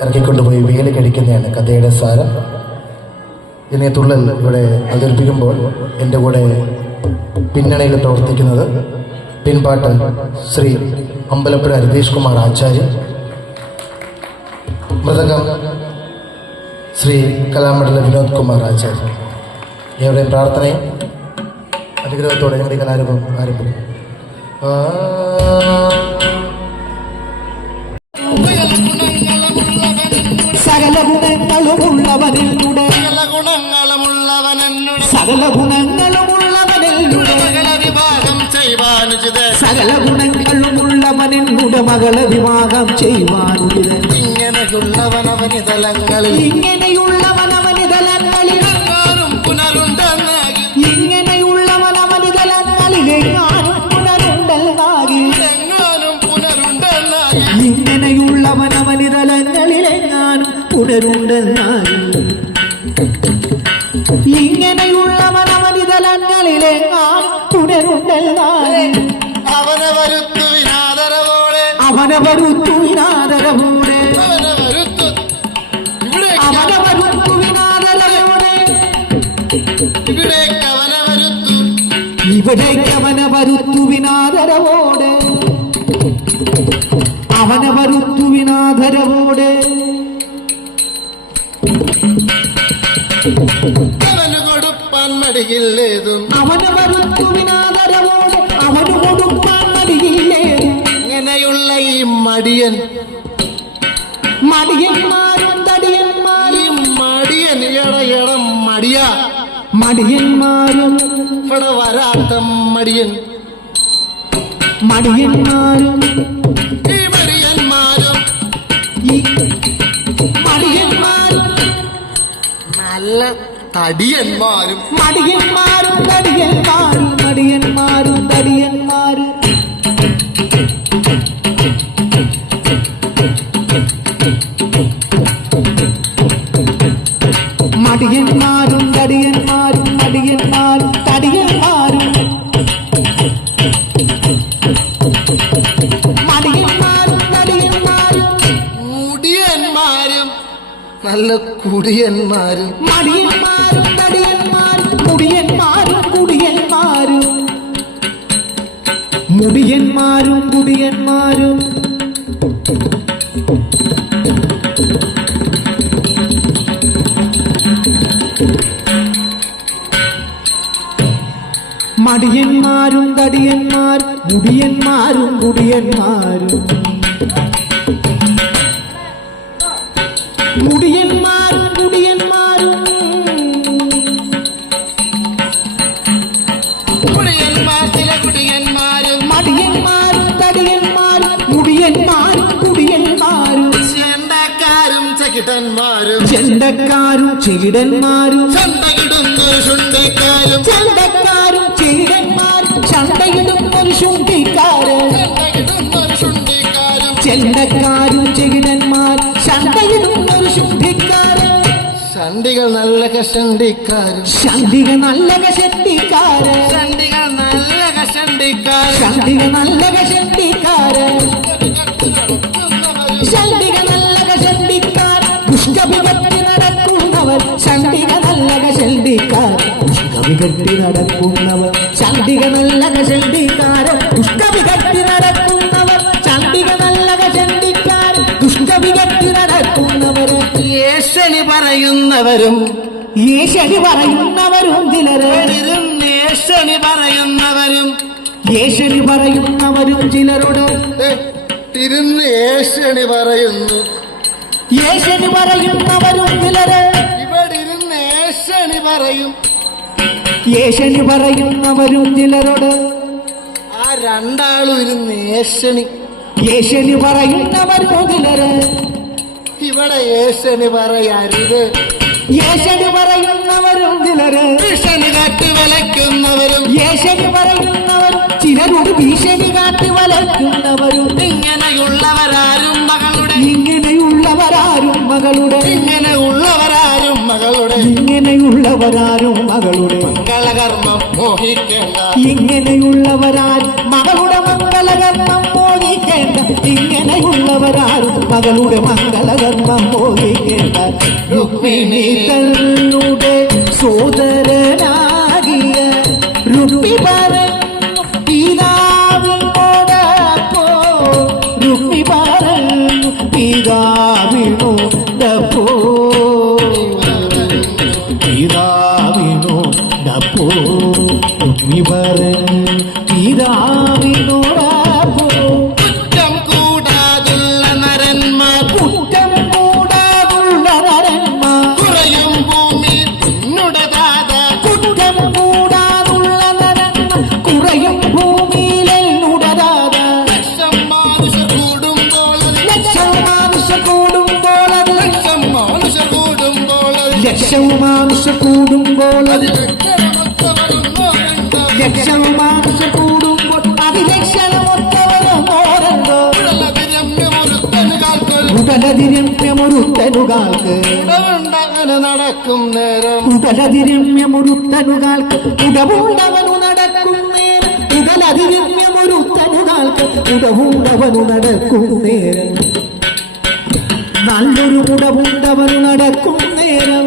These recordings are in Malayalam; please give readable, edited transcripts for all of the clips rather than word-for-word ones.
ഇറക്കിക്കൊണ്ടുപോയി വേലി കഴിക്കുന്നതാണ് കഥയുടെ സാരം. ഇതിനെ തുള്ളൽ ഇവിടെ അവതരിപ്പിക്കുമ്പോൾ എൻ്റെ കൂടെ പിന്നണിയിൽ പ്രവർത്തിക്കുന്നത് പിൻപാട്ട് ശ്രീ അമ്പലപ്പുഴ രതീഷ് കുമാർ ആചാര്യ, മൃദംഗം ശ്രീ കലാമണ്ഡല വിനോദ് കുമാർ ആചാര്യ. ഇവരുടെ പ്രാർത്ഥനയും അനുഗ്രഹത്തോടെ ഞങ്ങളുടെ കലാരൂപം ആരംഭിക്കും. സകല ഗുണങ്ങളുമുള്ളവനിലൂടെ സകല ഗുണങ്ങളുമുള്ളവനിലൂടെ സകല ഗുണങ്ങളുമുള്ളവനിലൂടെ മകളെ വിവാഹം ചെയ്യുവാനുള്ളത്. ഇങ്ങനെയുള്ളവനവനിതലങ്ങളിൽ ഇങ്ങനെയുള്ളവനവനിതലങ്ങളിൽ ഇങ്ങനെയുള്ളവനവനിതലങ്ങളിലെങ്ങാനും പുനരുണ്ടല്ലാകി ഇങ്ങനെയുള്ളവനവനിതലങ്ങളിലെങ്ങാനും പുനരുണ്ടല്ലാകി ഇങ്ങനെയുള്ളവനവനിതലങ്ങളിലെങ്ങാനും പുനരുണ്ടല്ലാകി അവനെ വരുത്തുവിനാദരവോടെ അവനെ വരുത്തുവിനാദരവോടെ അവനെ വരുത്തുവിനാദരവോടെ ഇവിടേക്ക് അവനെ വരുത്തുവിനാദരവോടെ അവനെ വരുത്തുവിനാദരവോടെ അവന് കൊടുപ്പാൻ മടിയില്ലേതും അവനെ വരുത്തുവിനാദരവോടെ അവന് കൊടുക്കാൻ മടിയില്ലേതും. ഇങ്ങനെയുള്ള ഈ മടിയൻ മടിയന്മാരും തടിയന്മാരും ഈ മടിയൻ ഇടയിടം മടിയ മടിയന്മാരും ഇവിടെ വരാത്ത മടിയൻ മടിയന്മാരും ഈ മടിയന്മാരും ഈ മടിയന്മാരും നല്ല തടിയന്മാരും മടിയന്മാരും തടിയന്മാരും മടിയന്മാരും തടിയന്മാരും മടിയന്മാരും തടിയന്മാരും മടിയന്മാരും തടിയന്മാരും മടിയന്മാരും തടിയന്മാരും മുടിയന്മാരും നല്ല കുടിയന്മാരും മടിയന്മാരും തടിയന്മാരും മുടിയന്മാരും കുടിയന്മാരും മുടിയന്മാരും കുടിയന്മാരും മടിയന്മാരും തടിയന്മാരും മുടിയന്മാരും കുടിയന്മാരും മുടിയന്മാരും കുടിയന്മാരും കുടിയന്മാർ ചില കുടിയന്മാരും മടിയന്മാരും തടിയന്മാരും മുടിയന്മാരും കുടിയന്മാരും ചെണ്ടക്കാരും ചകിട്ടന്മാരും ചെണ്ടക്കാരും ചെകിടന്മാരും ചണ്ടകിടുന്നൊരു ശുണ്ടിക്കാരും ചെണ്ടക്കാരും ചെകിടന്മാരും ചണ്ടയിടുന്നൊരു ശുണ്ടിക്കാരും ചണ്ടകിടുന്നൊരു ശുണ്ടിക്കാരും ചെണ്ടക്കാരും ചെകിടന്മാരും ചണ്ടയിടുന്നൊരു ശുണ്ടിക്കാരും ശണ്ടികൾ നല്ല കഷണ്ടിക്കാരും ശണ്ടിക നല്ല കഷണ്ടിക്കാര് ശണ്ടികൾ നല്ല കഷണ്ടിക്കാരും ശണ്ടിക നല്ല കഷണ്ടിക്കാര് ശണ്ടിക നല്ല കഷണ്ടിക്കാർ പുഷ്കവി കെട്ടി നടക്കുന്നവർ ശണ്ടിക നല്ല കഷണ്ടിക്കാർ പുഷ്കവി കെട്ടി നടക്കുന്നവർ ശണ്ടിക നല്ല കഷണ്ടിക്കാര് പുഷ്കവി കെട്ടി നടക്കുന്നവർ ശണ്ടിക നല്ല കഷണ്ടിക്കാർ പുഷ്കവി കെട്ടി നടക്കുന്നവർ യേശനി പറയുന്നവരും യേശനി പറയുന്നവരും ചിലര് യേശനി പറയുന്നവരും യേശനി പറയുന്നവരും ചിലരോട് തിരുന്ന് യേശനി പറയുന്നു യേശനി പറയുന്നവരും ചിലര് ഇവിടെ ഇരുന്ന് യേശനി പറയും. യേശനി പറയുന്നവരും ചിലരോട് ആ രണ്ടാളും ഇരുന്ന് യേശനി യേശനി പറയുന്നവരും ചിലര് ഇവിടെ യേശനി പറയരുത്. യേശനി പറയുന്നവരും ചിലര് ഭീഷണി കാട്ടി വലയ്ക്കുന്നവരും യേശനി പറയുന്നവരും ചിലരോട് ഭീഷണി കാട്ടി വലയ്ക്കുന്നവരും ഇങ്ങനെയുള്ളവരാരും മകളുടെ ഇങ്ങനെയുള്ളവരാരും മകളുടെ ഇങ്ങനെയുള്ളവരാരും മകളുടെ ഇങ്ങനെയുള്ളവരാരും മകളുടെ മംഗളകർമ്മം മോഹിക്കേണ്ട ഇങ്ങനെയുള്ളവരാരും മകളുടെ മംഗളകർമ്മം മോഹിക്കേണ്ട ഇങ്ങനെ പിന്നെയുള്ളവരാരും മകളുടെ മംഗളകർമ്മം മോഹിക്കേണ്ട രുക്മിണി തന്നുടെ സോദരനാകിയ രുക്മി പറഞ്ഞു പിതാവിനോടപ്പോ രുക്മി പറഞ്ഞു പിതാവിനോടപ്പോ പിതാവിനോടപ്പോ രുക്മി പറഞ്ഞു പിതാവിനോടപ്പോ കുറ്റം കൂടാതുള്ള നരന്മാർ കുറ്റം കൂടാതുള്ള നരന്മാർ കുറയും ഭൂമി നിന്നുടതാത കുറ്റം കൂടാതുള്ള നരന്മാർ കുറയും ഭൂമിയിലുടതാത ലക്ഷം മാനുഷർ കൂടുമ്പോൾ അത് ലക്ഷം മാനുഷ കൂടുമ്പോൾ അത് ലക്ഷം മാനുഷർ കൂടുമ്പോൾ അത് ലക്ഷം മാനുഷ കൂടുമ്പോൾ അത് ലക്ഷണമൊത്തവരൊന്നോ രണ്ടോ ലക്ഷം മാനുഷ കൂടുമ്പോൾ അതിലക്ഷണമൊത്തവരോ ഉടലതി രമ്യമൊരുത്തന് കാൽക്കൊൽ ഉടലതിരമ്യമൊരുത്തനുകാൾക്ക് ഉടവുണ്ടങ്ങനെ നടക്കും നേരം ഉടലതിരമ്യമൊരുത്തനുകാൾക്ക് ഉടവുണ്ടവനു നടക്കും നേരം ഉടലതിരമ്യമൊരുത്തനുകാൾക്ക് ഉടവുണ്ടവനു നടക്കും നേരം നല്ലൊരു ഉടവുണ്ടവനു നടക്കും നേരം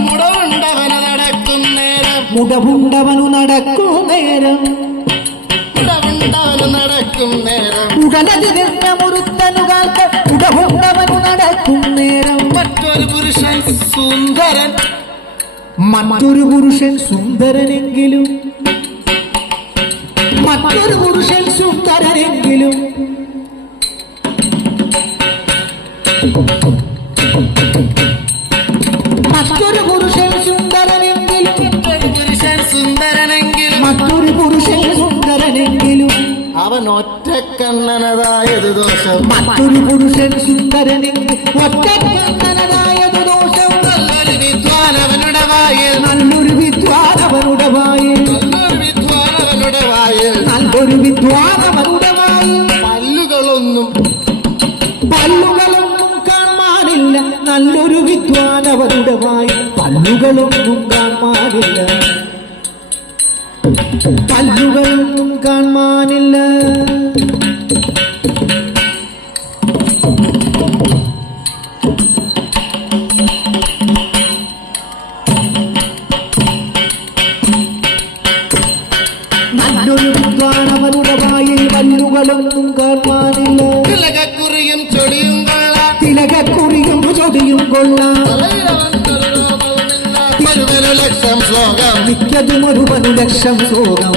മുടവുണ്ടവന് നടക്കും നേരം മുടവുണ്ടവനു നടക്കും നേരം ഉടവുണ്ടവന് നടക്കും നേരം ഉടലതിരമ്യമൊരുത്തനുകാൾക്ക് ഉടവുണ്ടവനു നടക്കും നേരം മറ്റൊരു പുരുഷൻ സുന്ദരൻ മറ്റൊരു പുരുഷൻ സുന്ദരനെങ്കിലും മറ്റൊരു പുരുഷൻ സുന്ദരനെങ്കിലും മറ്റൊരു പുരുഷൻ സുന്ദരനെങ്കിലും മറ്റൊരു പുരുഷൻ സുന്ദരനെങ്കിൽ മറ്റൊരു പുരുഷൻ സുന്ദരനെങ്കിലും അവൻ ഒറ്റക്കണ്ണനതായത് ദോഷം മറ്റൊരു പുരുഷൻ സുന്ദരനെങ്കിൽ ഒറ്റക്കണ്ണനായതു ദോഷം നല്ലൊരു വിദ്വാൻ അവനുടെ വായിൽ നല്ലൊരു വിദ്വാനവനുടെ വായിൽ നല്ലൊരു വിദ്വാൻ അവനുടെ വായിൽ നല്ലൊരു വിദ്വാനവനുടെ വായിൽ പല്ലുകളൊന്നും പല്ലുകളൊന്നും കാണാനില്ല നല്ലൊരു വിദ്വാനവരുടെ വായിൽ പല്ലുകളൊന്നും കാണാനില്ല പല്ലുകളൊന്നും കാണാനില്ല നല്ലൊരു വിദ്വാനവരുടെ വായിൽ പല്ലുകളൊന്നും കാണാനില്ല തിലകക്കുറിയും ചൊടിയും കൊള്ളാം തിലകക്കുറിയും ചൊടിയും കൊള്ളാം തലയിലവനൊരു ലോകവുമില്ല ഒരുവനു ലക്ഷം ശ്ലോകം മിക്കതുമൊരുവനു ലക്ഷം ശ്ലോകം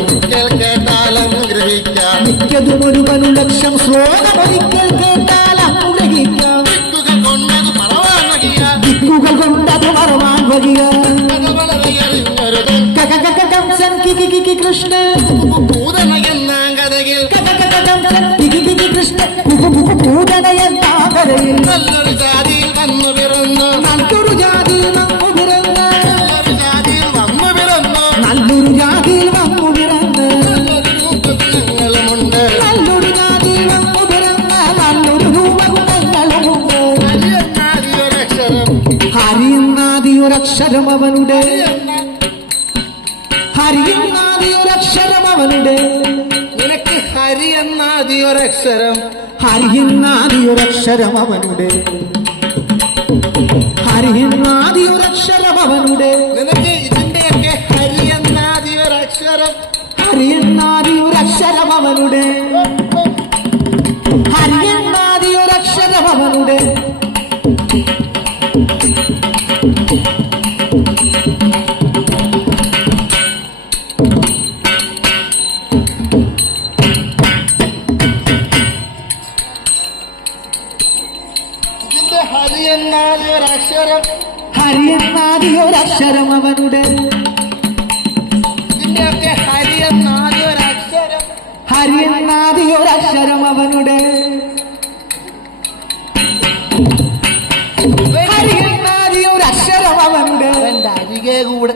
കേട്ടാലം ഗ്രഹിക്കാം മിക്കതുമൊരുവനു ലക്ഷം ശ്ലോകം ഒരിക്കൽ കേട്ടാൽ അനുഗ്രഹിക്കാം ദിക്കുകൾ കൊണ്ടത് പറവാൻ വകിയ ദിക്കുകൾ കൊണ്ടത് മറവാൻ വരിക കഥ വളരെ അറിഞ്ഞൊരുത് കംസൻ കികി കികി കൃഷ്ണ പൂതന എന്ന കഥയിൽ കംസൻ കികി കികി കൃഷ്ണ പൂതനയെന്നാകരയിൽ നല്ലൊരു ജാതിയിൽ വന്നു പിറന്നു നല്ലൊരു ജാതിയിൽ വന്നു പിറന്ന് നല്ലൊരു ജാതിയിൽ വന്നു പിറന്നു നല്ലൊരു ജാതിയിൽ വന്നു പിറന്ന് നല്ലൊരു രൂപഗുണങ്ങളുമുണ്ട് നല്ലൊരു ജാതിയിൽ വന്നു പിറന്ന് നല്ലൊരു രൂപഗുണങ്ങളുമുണ്ട് ഹരിയെന്നാദിയൊരക്ഷരം ഹരിയെന്നാദിയൊരക്ഷരം അവനുടെ ഹരിയെന്നാദിയൊരക്ഷരം അവനുടെ നിനക്ക് ഹരി എന്നാദിയൊരക്ഷരം ഹരിയെന്നാദിയൊരക്ഷരം അവനുടെ ഹരിയെന്നാദിയൊരക്ഷരം അവനുടെ നിനക്ക് ഇതിന്റെയൊക്കെ ഹരി എന്നാദിയൊരക്ഷരം ഹരിയെന്നാദിയൊരക്ഷരം അവനുടെ ഹരിയെന്നാദിയൊരക്ഷരം അവനുടെ ഇതിന്റെ ഹരി എന്നാദിയൊരക്ഷരം ഹരിയെന്നാദിയൊരക്ഷരം അവനുടെ ഇതിന്റെയൊക്കെ ഹരി എന്നാദിയൊരക്ഷരം ഹരിയെന്നാദിയൊരക്ഷരം അവനുടെ ഹരിയെന്നാദിയൊരക്ഷരം അവനുടെ അവന്റെ അരികെ കൂടെ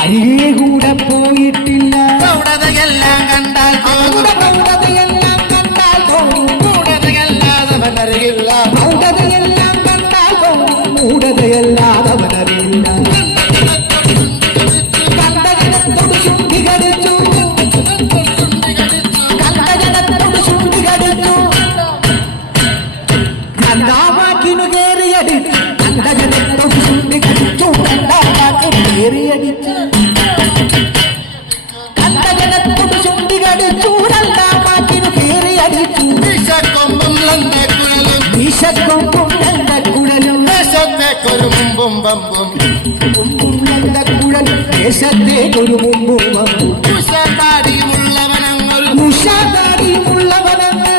അരികെ കൂടെ പോയിട്ടില്ല പ്രൗഢതയെല്ലാം കണ്ടാൽ അവരുടെ പ്രൗഢതയെല്ലാം കണ്ടാൽ തോന്നും മൂഢതയല്ലാതവനറിയില്ല പ്രൗഢതയെല്ലാം കണ്ടാൽ തോന്നും മൂഢതയല്ലാതവനറിയില്ല കണ്ടകിടത്തോട് വിശക്കൊമ്പും കുഴലും ദേശത്തേക്കൊരു മുമ്പും പമ്പും കുഴൽ ദേശത്തേക്കൊരു മുമ്പും ഉഷാതാടിയുമുള്ളവനങ്ങൾ ഉഷാദാടിയുമുള്ളവനെന്ന്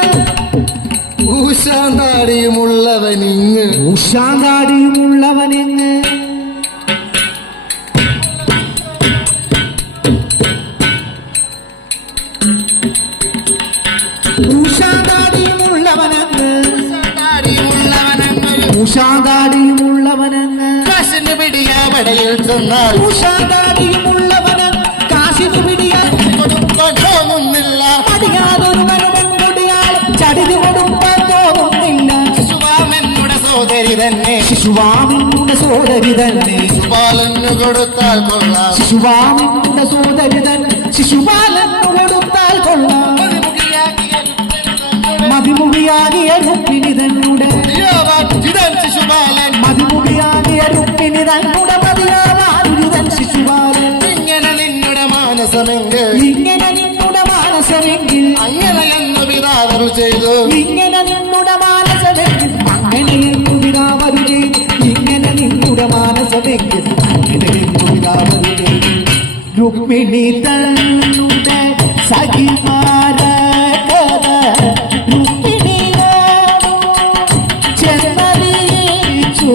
ഉഷാതാടിയുമുള്ളവനിങ്ങ് ഉഷാദാടിയുമുള്ളവനെന്ന് ഉഷാദാടിയുമുള്ളവനെന്ന് ഉഷാദാടിയുമുള്ളവനെന്ന് കാശിന് പിടിയാപടയിൽ ചെന്നാൽ ഉഷാദാടിയുമുള്ളവന് കാശിന് പിടിയാൽ തോന്നുന്നില്ല മടിയാതൊരു മനുവൻ കൊടിയാൽ ചടിതി കൊടുക്കാൻ തോന്നുന്നില്ല ശിശുവാമെന്നുടെ സോദരി തന്നെ ശിശുവാമിന്റെ സോദരി തന്നെ ശിശുപാലന് കൊടുത്താൽ കൊള്ളാം ശിശുവാമിന്റെ സോദരി തന്നെ ശിശുപാലന് കൊടുത്താൽ കൊള്ളാം മതിമുടിയാകിയ രുക്മിണി തന്നുടെ ശിശുപാലൻ മതിമുടിയാകിയ രുക്മിണി തന്നുടെ മതിയാവാരുതൻ ശിശുപാലൻ ഇങ്ങനെ നിന്നുടെ മാനസമെങ്കിൽ ഇങ്ങനെ നിന്നുടെ മാനസമെങ്കിൽ അങ്ങനെയെന്ന് പിതാവരു ചെയ്തു ഇങ്ങനെ നിന്നുടെ മാനസമെങ്കിൽ അങ്ങനെയെന്നു പിതാവരു ചെയ്തു ഇങ്ങനെ നിന്നുടെ മാനസമെങ്കിൽ അങ്ങനെയെന്നു പിതാവരു ചെയ്തു രുക്മിണി തന്നുടെ സഖിമാര കഥ രുക്മിണിയോടു ചെന്നറിയിച്ചു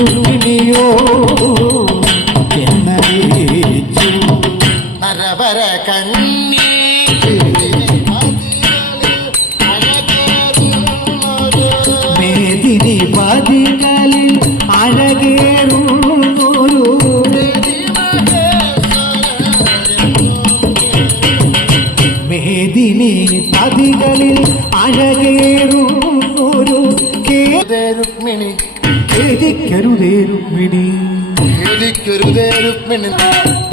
രുക്മിണിയോടു ചെന്നറിയിച്ചു നരവര കന്യേ മേദിനി പതികളിൽ അഴകേറുന്നൊരു മേദിനി പതികളിൽ അഴകേറുന്നൊരു രുക്മിണി കേദിക്കരുതേ രുക്മിണി േദിക്കൊരുതേ രുക്മിണി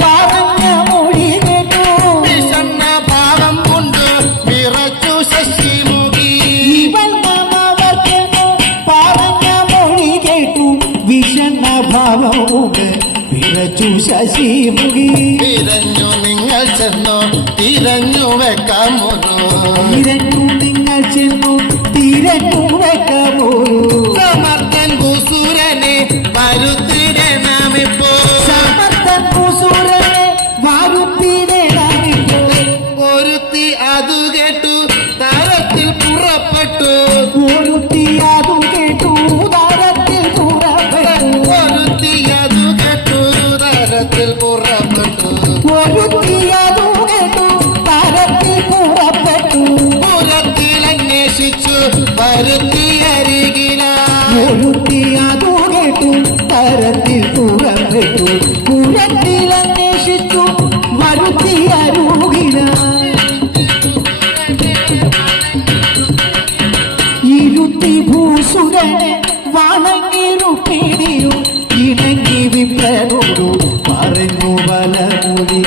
പറഞ്ഞ മൊഴി കേട്ടു വിഷണ്ണ ഭാവം കൊണ്ട് വിറച്ചു ശശിമുഖി ഇവൾ നാമവർക്കെന്നു പറഞ്ഞ മൊഴി കേട്ടു വിഷണ്ണ ഭാവമുണ്ട് വിറച്ചു ശശിമുഖി തിരഞ്ഞു നിങ്ങൾ ചെന്നു തിരഞ്ഞു വെക്കാം ഒരു തിരഞ്ഞു നിങ്ങൾ ചെന്നു തിരഞ്ഞു വെക്കമോരു സമർത്ഥൻ ഭൂസൂരനെ വരുത്തിടണമിപ്പോ സമർത്ഥൻ ഭൂസൂരനെ വാരുത്തിടേനാമിപ്പോ ഒരുത്തി അതു കേട്ടു തരത്തിൽ പുറപ്പെട്ടു ഒരുത്തി അതു കേട്ടു താരത്തിൽ പുറപ്പെട്ടു ഒരുത്തി അതു കേട്ടു തരത്തിൽ പുറപ്പെട്ടു ഒരുത്തി അതു കേട്ടു താരത്തിൽ പുറപ്പെട്ടു പുറത്തിൽ അന്വേഷിച്ചു വരുത്തി അരികില ഒരുത്തി അതു കേട്ടു താരത്തിൽ പുറപ്പെട്ടു പുറത്തിൽ അന്വേഷിച്ചു വരുത്തി അരുകില ഇരുത്തി ഭൂസുരനെ വണങ്ങിരുപ്പിടിയും ഇണങ്ങി വിപ്രനോടു പറഞ്ഞു ബലമൊഴി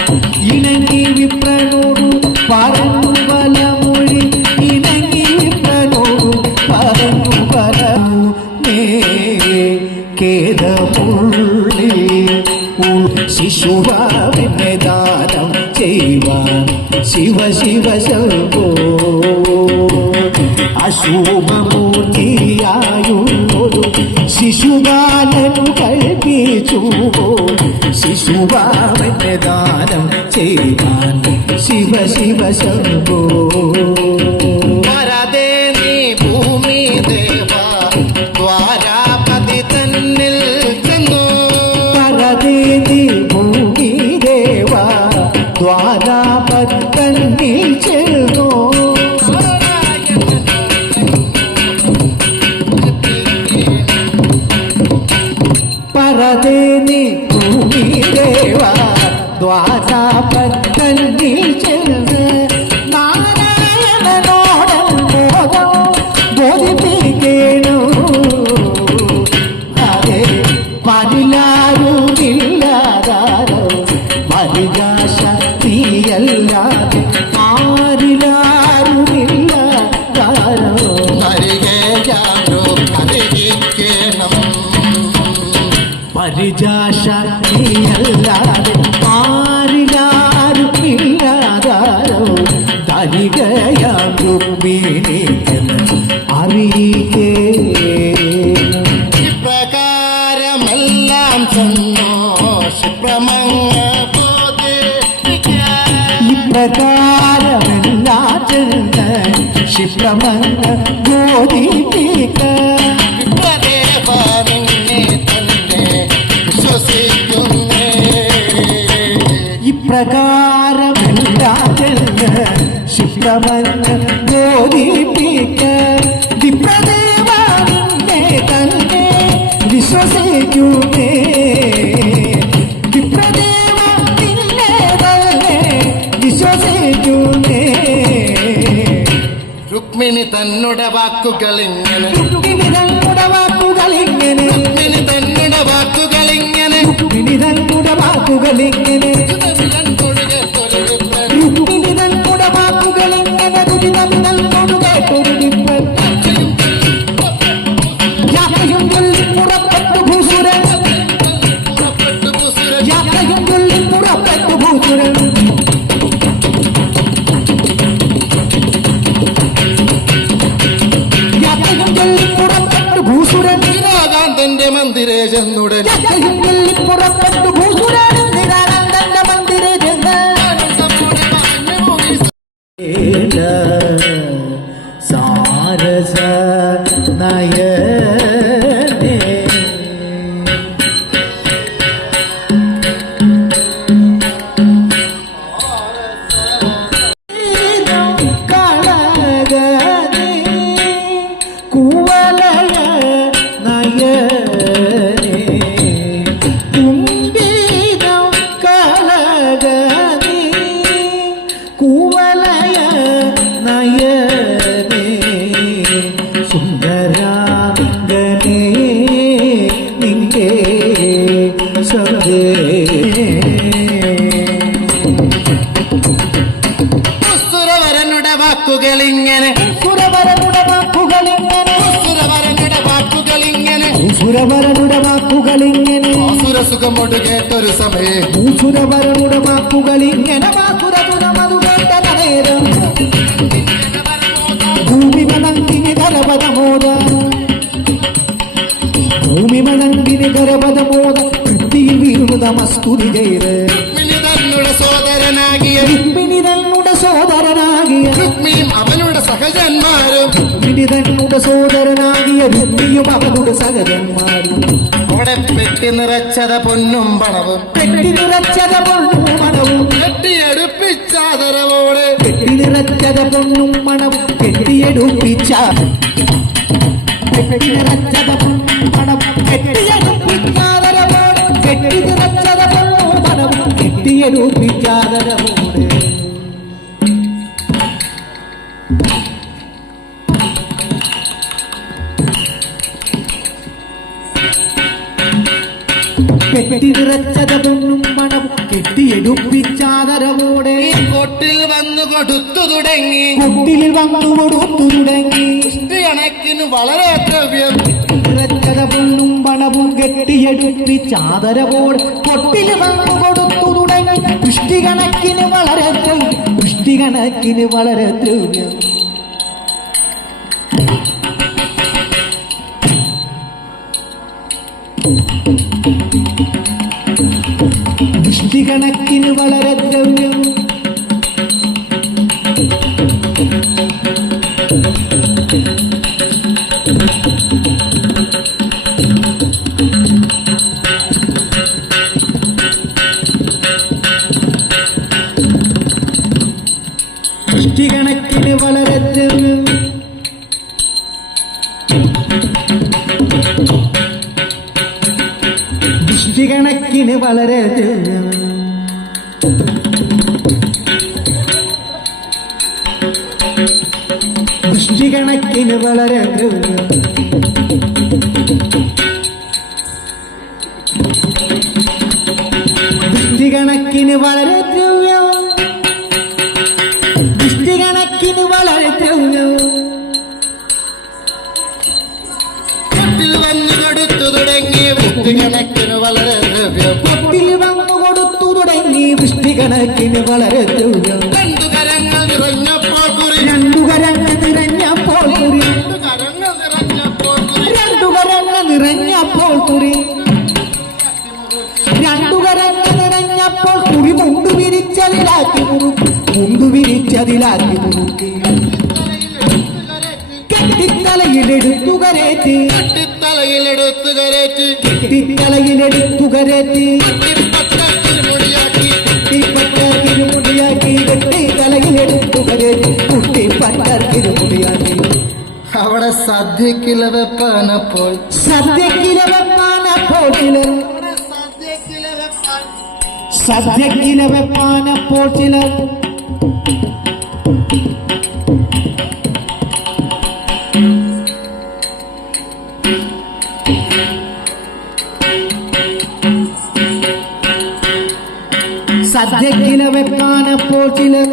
ഇണങ്ങി വിപ്രനോടു പറഞ്ഞു ബലമൊഴി ഇണങ്ങി വിപ്രനോടു പറഞ്ഞു ബലമേ കേദമുള്ളി ശിശുവാവിനെ ദാനം ചെയ്യുവാൻ ശിവ ശിവ ശംഭോ അശുഭമൂർത്തിയായുള്ളൊരു ശിശുബാലനു കൽപ്പിച്ചുവോ ശിശുവാമന്റെ ദാനം ചെയ്യാൻ ശിവ ശിവ ശംഭോ വരതേ നീ ഭൂമി ദേവ ദ്വാരാപതി തന്നിൽ ചെന്നു പരദേവി ഭൂമി ദേവ ദ്വാരാപത്തന്നിൽ ചെന്നു പരദേവി ഭൂമി ദേവ ദ്വാരാപത്തന്നിൽ ചെന്ന് നാരായണനോടൻ ബോധം ബോധിപ്പിക്കേണു അതെ പതിലാരുമില്ലാതാരോ പരിജാശക്തിയല്ലാതെ ആരിലാരുമില്ലാതാരോ അരികെ യാരോ അരികിക്കണം പരിജാശക്തിയല്ലാതെ ആരിലാരുമില്ലാതാരോ ധരികയാ രുക്മിണി അറിയിക്കേ ക്ഷിപ്രമങ്ങ ബോധിപ്പിക്ക ദേവ നിന്നെ തന്നെ വിശ്വസിക്കുന്നേ. ഇപ്രകാരമെല്ലാം ക്ഷിപ്രമങ്ങ ബോധിപ്പിക്ക വിപ്രദേവ നിന്നെ തന്നെ വിശ്വസിക്കുന്നേ. വിപ്രദേവ നിന്നെ തന്നെ വിശ്വസിക്കുന്നേ. രുക്മിണി തന്നുടെ വാക്കുകളിങ്ങനെ രുക്മിണി തന്നുടെ വാക്കുകളിങ്ങനെ രുക്മിണി തന്നുടെ വാക്കുകളിങ്ങനെ രുക്മിണി തന്നുടെ വാക്കുകളിങ്ങനെ രുക്മിണി തന്നുടെ വാക്കുകളിങ്ങനെ ദുരിതം തന്നോട് കേട്ടൊരു നിപ്പൻ യാത്രയും ചൊല്ലി പുറപ്പെട്ടു ഭൂസുരൻ യാത്രയും ചൊല്ലി പുറപ്പെട്ടു ഭൂസുരൻ യാത്രയും ചൊല്ലി പുറപ്പെട്ടു ഭൂസുരൻ നിരാകാന്തന്റെ മന്ദിരേ ചെന്നുടൻ യാത്രയും ചൊല്ലി പുറപ്പെട്ടു ഭൂസുരൻ നിരാനന്ദന്റെ മന്ദിരേ ചെന്ന് സാരസ നയനേ കളഗനേ കുവലയ നയനേ കുംബിതം കളഗനേ കുവലയ നയനേ സുന്ദരാംഗനേ നിന്റെ സദേ സുരവരനുടെ വാക്കുകളിങ്ങനെ സുരവരനുടെ വാക്കുകളിങ്ങനെ സുരവരനുടെ വാക്കുകളിങ്ങനെ സുരവരനുടെ വാക്കുകളിങ്ങനെ സുരസുഖമോട് കേട്ടൊരു സമയം സുരവരനുടെ വാക്കുകളിങ്ങനെ വാസുരസുരമതു കേട്ട നേരം ഭൂമി മണങ്കിന് ഗർഭതമോദ ഭൂമി മണങ്കിന് ഗർഭതമോദ കൃത്തിയിൽ വീഴുത മസ്തുതി ചെയ്ത് രുക്മിണി തന്നുടെ സോദരനാകിയ രുക്മിണി തന്നുടെ സോദരനാകിയ രുക്മിയും അവനുടെ സഹജന്മാരും രുക്മിണി തന്നുടെ സോദരനാകിയ രുക്മിയും അവനുടെ സഹജന്മാരും അവിടെ പെട്ടി നിറച്ചത പൊന്നും പണവും പെട്ടി നിറച്ചത പൊന്നും മണവും കെട്ടിയെടുപ്പിച്ചാദരവോടെ പെട്ടി നിറച്ചത പൊന്നും മണവും കെട്ടിയെടുപ്പിച്ച പെട്ടി നിറച്ചത പൊന്നും മണവും കെട്ടിയെടുപ്പിച്ചാദരവോടെ കെട്ടി നിറച്ചത പൊന്നും മണവും കെട്ടിയെടുപ്പിച്ചാദരവോടെ കെട്ടി നിറച്ചത പൊന്നും മണവും കെട്ടിയെടുപ്പിച്ചാദരവോടെ കൊട്ടിൽ വന്നു കൊടുത്തു തുടങ്ങി കുട്ടിൽ വന്നു കൊടുത്തു തുടങ്ങി കണക്കിന് വളരെ ദ്രവ്യം നിറച്ചത പൊന്നും പണവും കെട്ടിയെടുപ്പിച്ചാദരവോടെ കൊട്ടിൽ വന്നു കൊടുത്തു തുടങ്ങി വൃഷ്ടികണക്കിന് വളരെ വൃഷ്ടികണക്കിന് വളരെ ദ്രവ്യം വൃഷ്ടികണക്കിന് വളരെ ദ്രവ്യം വൃഷ്ടികണക്കിന് വളരെ ദ്രവ്യം വൃഷ്ടികണക്കിന് വളരെ ദ്രവ്യം വൃഷ്ടികണക്കിന് വളരെ ദ്രവ്യം വൃഷ്ടികണക്കിന് വളരെ ദ്രവ്യം വൃഷ്ടികണക്കിന് വളരെ ദ്രവ്യം കൊട്ടിൽ വന്നു കൊടുത്തു തുടങ്ങി കണക്കിന് വളരെ ദ്രവ്യം കൊട്ടിൽ വന്നു കൊടുത്തു തുടങ്ങി വൃഷ്ടികണക്കിന് വളരെ ദ്രവ്യം രണ്ടു കരങ്ങൾ നിറഞ്ഞപ്പോൾ കുറി രണ്ടു കരങ്ങൾ നിറഞ്ഞപ്പോൾ കുറി രണ്ടു കരങ്ങൾ നിറഞ്ഞപ്പോൾ കുറി രണ്ടു കരങ്ങൾ നിറഞ്ഞപ്പോൾ കുറി രണ്ടു കരങ്ങൾ നിറഞ്ഞപ്പോൾ കുറി മുണ്ടു വിരിച്ചതിലാക്കി മുണ്ടു വിരിച്ച അതിലാക്കി മുറുക്കി കെട്ടിത്തലയിലെടുത്തു കരേറ്റ് കെട്ടിത്തലയിലെടുത്തു കരേറ്റ് തിരുമുടിയാക്കി കെട്ടിത്തലയിലെടുത്തു കരേറ്റ് കുട്ടിപ്പട്ട തിരുമുടിയാക്കി അവിടെ സദ്യക്കില വെപ്പാനപ്പോൾ സദ്യക്കില വെപ്പാനപ്പോൾ ചിലർ സദ്യക്കില വെപ്പാനപ്പോൾ ചിലർ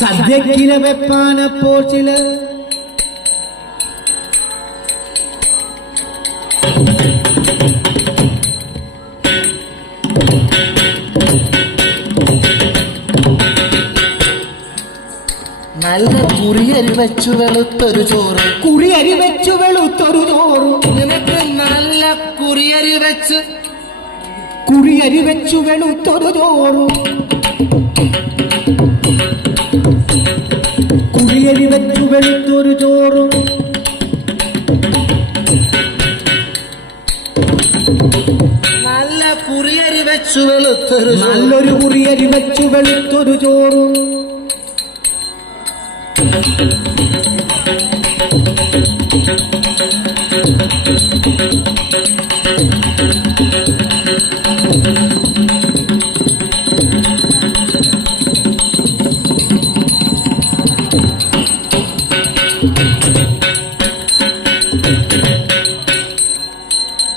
സദ്യക്കില വെപ്പാനപ്പോൾ ചിലർ നല്ല കുറിയരി വെച്ചു വെളുത്തൊരു ചോറ് കുറിയരി വെച്ചു വെളുത്തൊരു ചോറ് നിനക്ക് നല്ല കുറിയരി വെച്ച് വെളുത്തൊരു ചോറ് കുറിയരി വെച്ചു വെളുത്തൊരു ചോറും നല്ല കുറിയരി വെച്ചു വെളുത്തൊരു നല്ലൊരു കുറിയരി വെച്ചു വെളുത്തൊരു ചോറും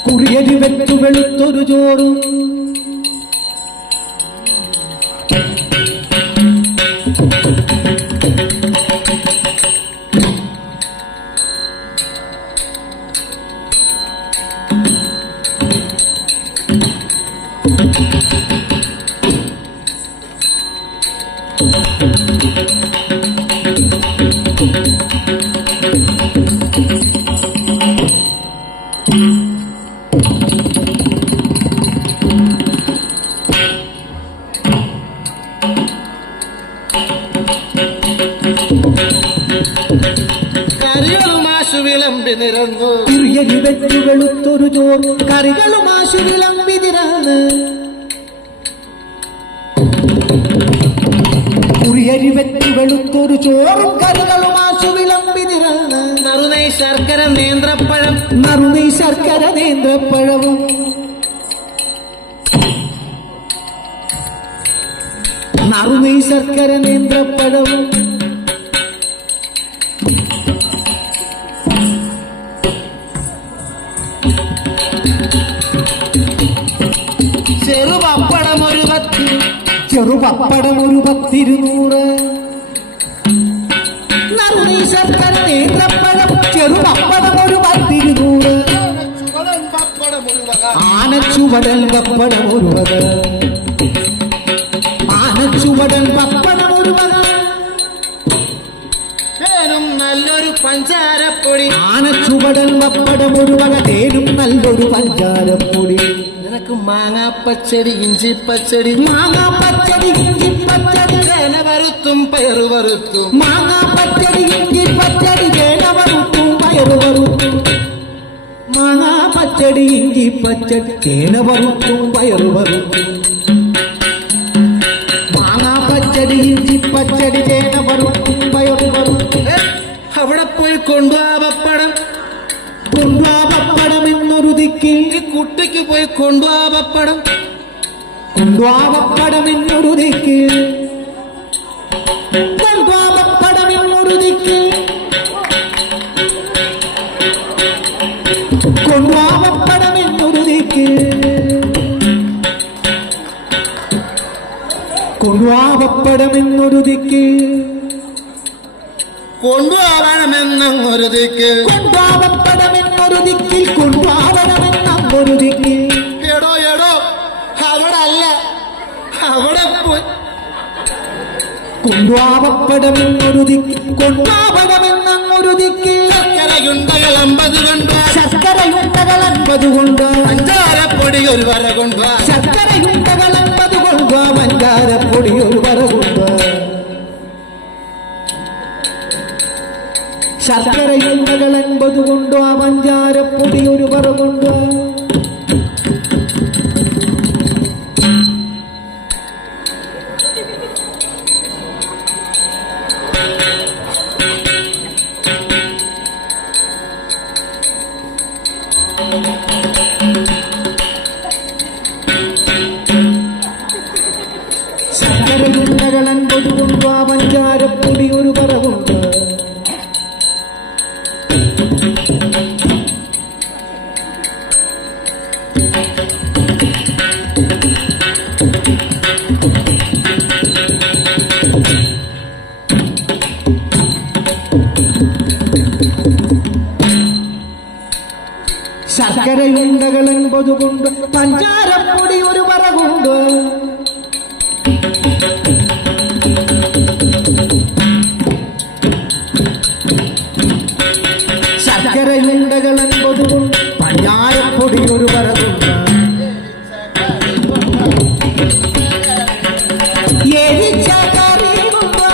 കുറിയരി വെച്ചു വെളുത്തൊരു ചോറും കറികളുമാശു വിളമ്പി നിരന്നു കുറിയരി വെച്ചു വെളുത്തൊരു ചോറും കറികളുമാശു വിളമ്പി നിരന്ന് കുറിയരി വെച്ചു വെളുത്തൊരു ചോറും കറികളുമാശു വിളമ്പി നിരന്ന് നറുനൈ ശർക്കര നേന്ത്രപ്പഴം നറുനീ ശർക്കര നേന്ത്രപ്പഴവും നറുനീ ശർക്കര നേന്ത്രപ്പഴവും ചെറുപപ്പടം ഒരു പത്ത് ചെറുപപ്പടം ഒരു 10-200 നറുനീ ശർക്കര നേന്ത്രപ്പഴം ചെറുപപ്പടം ഒരു 10-200 പപ്പടം ഒരു വക ആനച്ചുവടൻ പപ്പടം ഒരു വക ആനച്ചുവടൻ പപ്പടം ഒരു വക തേനും നല്ലൊരു പഞ്ചാരപ്പൊടി ആനച്ചുവടൻ പപ്പടം ഒരു വക തേനും നല്ലൊരു പഞ്ചാരപ്പൊടി നിനക്ക് മാങ്ങാപ്പച്ചടി ഇഞ്ചിപ്പച്ചടി മാങ്ങാപ്പച്ചടി ഇഞ്ചിപ്പച്ചടി ചേന വറുത്തും പയറു വറുത്തും മാങ്ങാപ്പച്ചടി ഇഞ്ചിപ്പച്ചടി തേന വറുത്തും പയറു വറുത്തും മാങ്ങാപ്പച്ചടി ഇഞ്ചിപ്പച്ചടി തേന വറുത്തും പയറു വറുത്തും മാങ്ങാപ്പച്ചടി ഇഞ്ചിപ്പച്ചടി തേന വറുത്തും പയറു വറുത്തും അവിടെ പോയി കൊണ്ടുപോവാ പപ്പടം കൊണ്ടുവാ പപ്പടം എന്നൊരു ദിക്കിൽ ഈ കുട്ടിക്ക് പോയി കൊണ്ടുപോവാ പപ്പടം കൊണ്ടുവാ പപ്പടം എന്നൊരു ദിക്കിൽ കൊണ്ടുവാ പപ്പടം എന്നൊരു ദിക്കിൽ കൊണ്ടുവാ പപ്പടം എന്നൊരു ദിക്കിൽ കൊണ്ടുവാ പപ്പടം എന്നൊരു ദിക്കിൽ കൊണ്ടുപോകണമെന്നൊരു ദിക്ക് കൊണ്ടുവാ പപ്പടം എന്നൊരു ദിക്കിൽ കൊണ്ടുപോകണമെന്നൊരു ദിക്കിൽ എടോ അവിടെ അല്ല അവിടെ പോയി കൊണ്ടുവാ പപ്പടം എന്നൊരു ദിക്കിൽ കൊണ്ടുപോകണമെന്നൊരു ദിക്കിൽ ശർക്കരയുണ്ടകൾ 50 കൊണ്ടുവാ കൊണ്ട് പഞ്ചാരപ്പൊടി ഒരു വര കൊണ്ടുവാ ശർക്കരയുണ്ടകൾ 50 കൊണ്ട് പഞ്ചാരപ്പൊടി ഒരു വര കൊണ്ട് ശർക്കരയുണ്ടകൾ 50 കൊണ്ട് പഞ്ചാരപ്പൊടി ഒരു വര കൊണ്ട് ശർക്കരയുണ്ടകൾ 50 കൊണ്ട് പഞ്ചാരപ്പൊടി ഒരു വര കൊണ്ട് ശർക്കരയുണ്ടകൾ 50 കൊണ്ട് പഞ്ചാരപ്പൊടി ഒരു വര കൊണ്ട് ശർക്കരയുണ്ടകൾ 50 കൊണ്ട് പഞ്ചാരപ്പൊടി ഒരു വര കൊണ്ട് എരിച്ച കറി കൊണ്ട്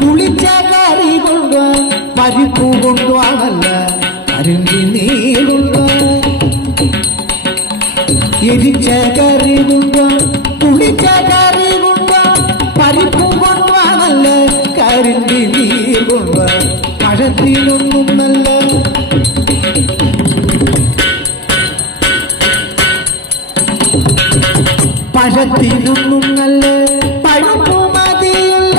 പുളിച്ച കറി കൊണ്ട് പരിപ്പു കൊണ്ടുവാണല്ല കരിമ്പി നീളുണ്ട് എരിച്ച കറി കൊണ്ട് പുളിച്ച കറി കൊണ്ട് പരിപ്പു കൊണ്ടുവാണല്ല കരിമ്പി നീളുണ്ട് പഴത്തിനൊന്നും നല്ല പഴത്തിനൊന്നും നല്ല പഴുപ്പു മതിയില്ല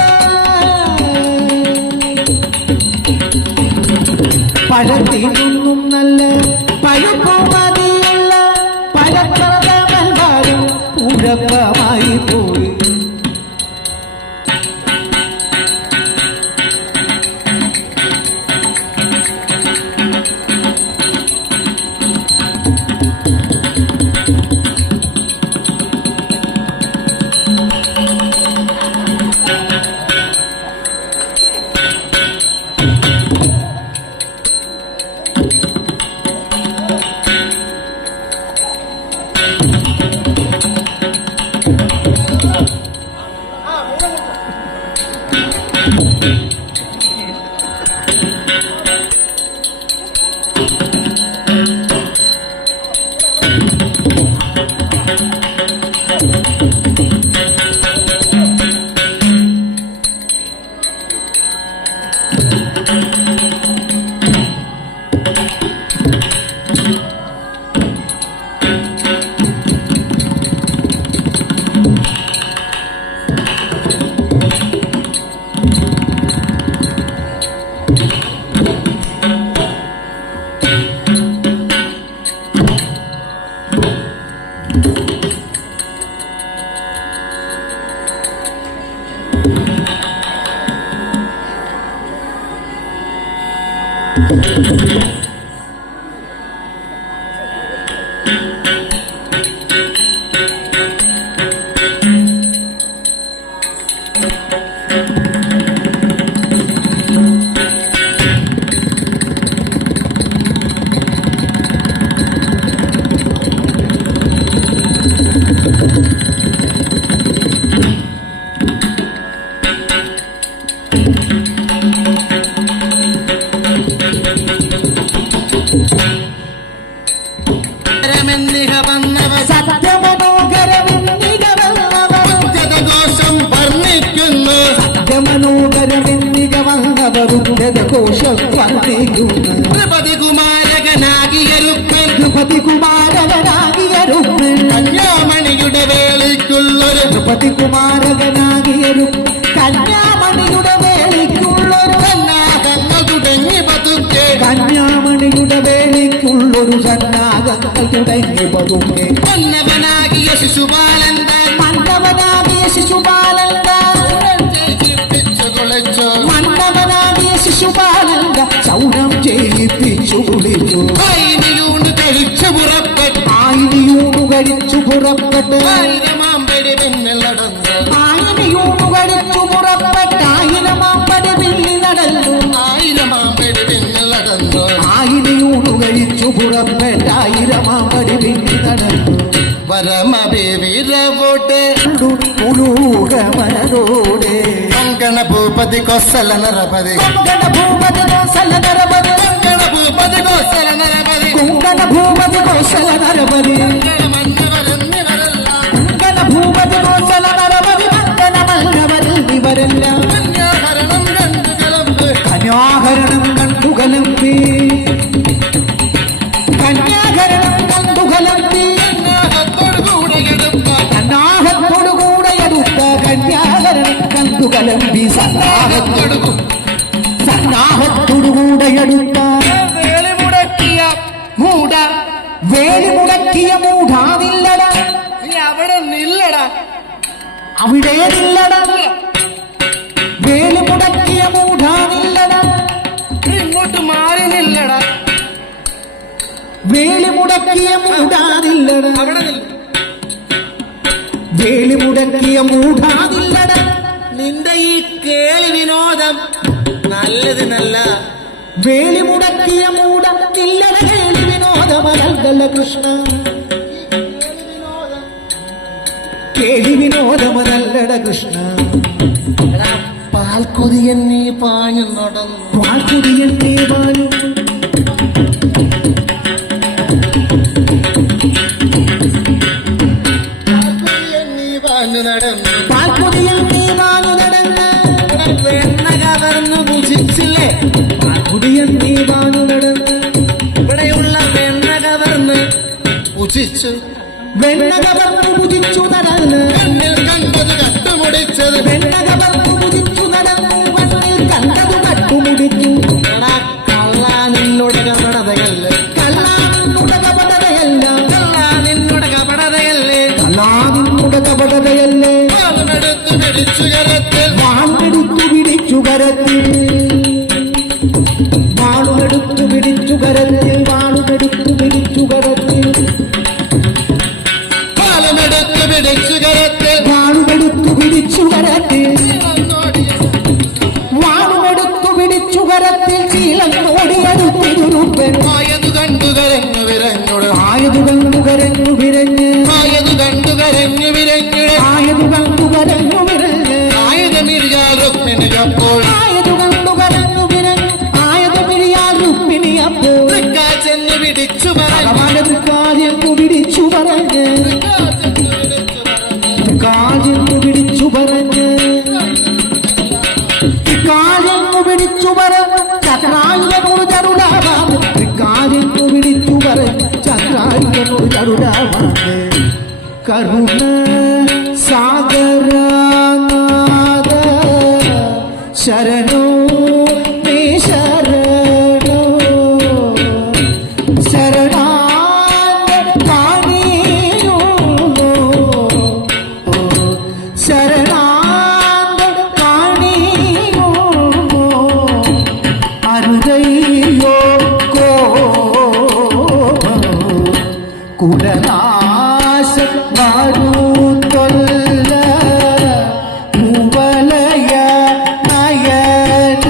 പഴത്തിനൊന്നും നല്ല പഴുപ്പു മതിയില്ല പഴക്കറമെല്ലാരും ഉഴപ്പമായി പോയി കോശം കന്യാമണിയുടെ വേളിക്കുള്ളൊരു കന്യാമണിയുടെ വേളിക്കുള്ളൊരു സന്നാഹങ്ങൾ തുടങ്ങി പതുക്കെ കന്യാമണിയുടെ വേളിക്കുള്ളൊരു സന്നാഹങ്ങൾ തുടങ്ങി പതുക്കെ മന്നവനാകിയ ശിശുപാലന്ത മന്നവനാകിയ ശിശുപാലന്ത മന്നവനാകിയ ശിശുപാലന്ത ചൗരം ചെയ്യിപ്പിച്ചു കുളിച്ചു ആയിനിയൂണ് കഴിച്ചു പുറപ്പെട്ടു ആയിനിയൂണ് കഴിച്ചു പുറപ്പെട്ട് ആയിരമാമ്പടി പിന്നിൽ നടന്നു ആയിനിയൂണ് കഴിച്ചു പുറപ്പെട്ട് ആയിരമാമ്പടി പിന്നിൽ നടന്നു ആയിരമാമ്പടി പിന്നിൽ നടന്നു ആയിനിയൂണ് കഴിച്ചു പുറപ്പെട്ടായിരമാമടി പിന്നി നടന്നു വരമബിവിരവോടെ ഉളൂകമനോടെ കൊങ്കണ ഭൂപതി കൊസല നരപതി കൊങ്കണ ഭൂപതി കോസല നരപതി കൊങ്കണ ഭൂപതി കൊസല നരപതി കൊങ്കണ ഭൂപതി കോസല നരപതി കൊങ്കണ ഭൂപതി കോസല നരപതി മങ്കണ മല്ലവരിവരെല്ലാം കന്യാഹരണം കണ്ടു കിളമ്പ് കന്യാഹരണം കണ്ടു കലമ്പി കന്യാഹരണം കണ്ടു കലമ്പി കന്യാഹത്തോടുകൂടെ എടുപ്പ കന്നാഹത്തോടുകൂടെ എടുത്ത കന്യാഹരണം കണ്ടു കലമ്പി സന്നാഹത്തോടുകൂടെ എടുത്ത വേലി മുടക്കിയ മൂട വേലി മുടക്കിയ മൂഢാനില്ലട നീ അവിടെ നില്ലടാ അവിടെ നില്ലട വേലി മുടക്കിയ മൂഢാനില്ലട നീ ഇങ്ങോട്ട് മാറി നില്ലടാ വേലി മുടക്കിയ മൂഢാനില്ലട അവിടെ നില്ല വേലി മുടക്കിയ മൂഢാനില്ലട നിന്റെ ഈ കേളി വിനോദം നല്ലതിനല്ല വേലി മുടക്കിയ മൂഢനില്ലട കേളി വിനോദമനൽകല്ല കൃഷ്ണ കേളി വിനോദമനല്ലട കൃഷ്ണ പാൽക്കുതിയൻ നീ പാഞ്ഞു നടന്നു വാൾക്കുടിയൻ ദേവാനു പാൽക്കുതിയൻ നീ പാഞ്ഞു നടന്നു പാൽക്കുടിയൻ ദേവാനു നടന്ന് വെണ്ണ കവർന്നു ഭുജിച്ചില്ലേ പാൽക്കുടിയൻ ദേവാനു നടന്ന് ഇവിടെയുള്ള വെണ്ണ കവർന്ന് ഭുജിച്ചു വെണ്ണകവർന്നു പുജിച്ചു നടന്ന് കണ്ണിൽ കണ്ടത് കട്ടുമുടിച്ചത് വെണ്ണകവർന്നു പുജിച്ചു നടന്നു കണ്ണിൽ കണ്ടതു കട്ടുമുടിച്ചു എടാ കള്ള നിന്നോട് കപടതയല്ലേ കല്ലാനിന്നുടെ കപടതയല്ല കള്ള നിന്നോട് കപടതയല്ലേ കല്ലാനിന്നുടെ കപടതയല്ലേ പാലുമെടുത്ത് പിടിച്ചു കരത്തിൽ വാളെടുത്തു പിടിച്ചു കരത്തിൽ വാളുമെടുത്തു പിടിച്ചു കരത്തിൽ വാളുമെടുത്തു പിടിച്ചു കരത്തിൽ പാലുമെടുത്ത് പിടിച്ചു കരത്തിൽ വാളുമെടുത്തു പിടിച്ചു കരത്തിൽ വാളുമെടുത്തു പിടിച്ചു കരത്തിൽ ശീലം ഓടിയടുത്തിരുപ്പൻ ആയതു കണ്ടു കരഞ്ഞു വിരഞ്ഞുട് ആയതു കണ്ടു കരഞ്ഞു വിരഞ്ഞ് ആയതു കണ്ടു കരഞ്ഞു വിരഞ്ഞുട് ആയതു കണ്ടു കരഞ്ഞു വിരഞ്ഞ് ആയുധമിരിയാറുക്മിണിയപ്പോൾ ആയതു കണ്ടു കരഞ്ഞു വിരഞ്ഞു ആയതു പിരിയാൽ രുക്മിണി അപ്പോൾ ചെന്ന് പിടിച്ചു പറഞ്ഞു വലതു കാര്യം പിടിച്ചു പറഞ്ഞ് കാര്യം പിടിച്ചു പറഞ്ഞ് കാര്യം പിടിച്ചു പറഞ്ഞു ചക്രായുധനോട് ചരുടാവാണ് കാര്യം പിടിച്ചു പറഞ്ഞു ചക്രായുധനോട് ചരുടാവാണ് കരുണ സാഗരനാഥ ശരണോ നീ ശരണോ ശരണാഗത കാണിയോ ശരണാഗത കാണിയോ അരുതയോ കുലനാശ മാരുതൊല്ല കുവലയ നയന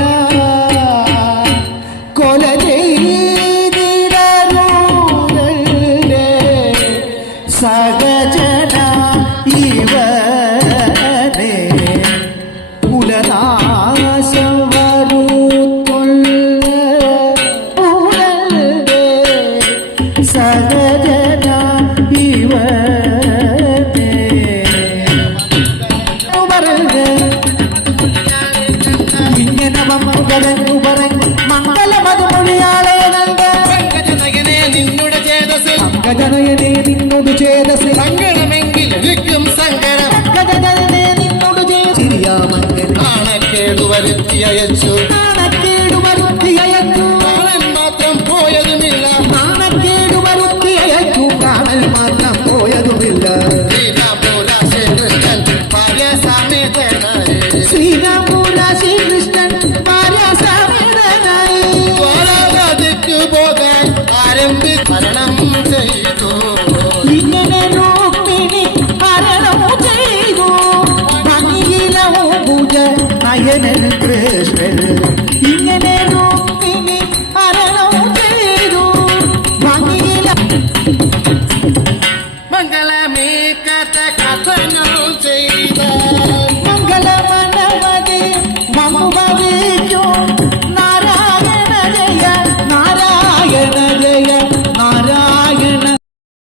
കൊല ചെയ്തിരൂരേ സഹജന ഇവരെ കുലനാശം വരുത്തുള്ള ഉടലേ സഹജന ഇവരെ ഇങ്ങനെ വന്നു പറഞ്ഞു മംഗളമതുമൊഴിയാളെ നൽക പങ്കജനയനെ നിന്നുടെ ചേതസ് ഗജനയനെ നിന്നോട് ചേതസ് സങ്കടമെങ്കിൽ എനിക്കും സങ്കടം ഗജനയനെ നിന്നോട് ചെയ്യാമങ്ങൻ നാണക്കേടു വരുത്തി അയച്ചു നാണക്കേടു വരുത്തി അയച്ചു പ്രാണൻ മാത്രം പോയതുമില്ല നാണക്കേടു വരുത്തി അയച്ചു പ്രാണൻ മാത്രം പോയതുമില്ല ശ്രീരാമപുര ശ്രീകൃഷ്ണൻ ഭാര്യാസമേതനായി ശ്രീരാമൂല ശ്രീകൃഷ്ണൻ ഭാര്യാസമേതനായി ജ്വാലാവതിക്ക് പോകാൻ ആരംഭി ഭരണം ചെയ്തു ഇങ്ങനെ രുക്മിണി ഹരണമു ചെയ്തു ഭംഗിയിലവും പൂജ നയനൻ കൃഷ്ണൻ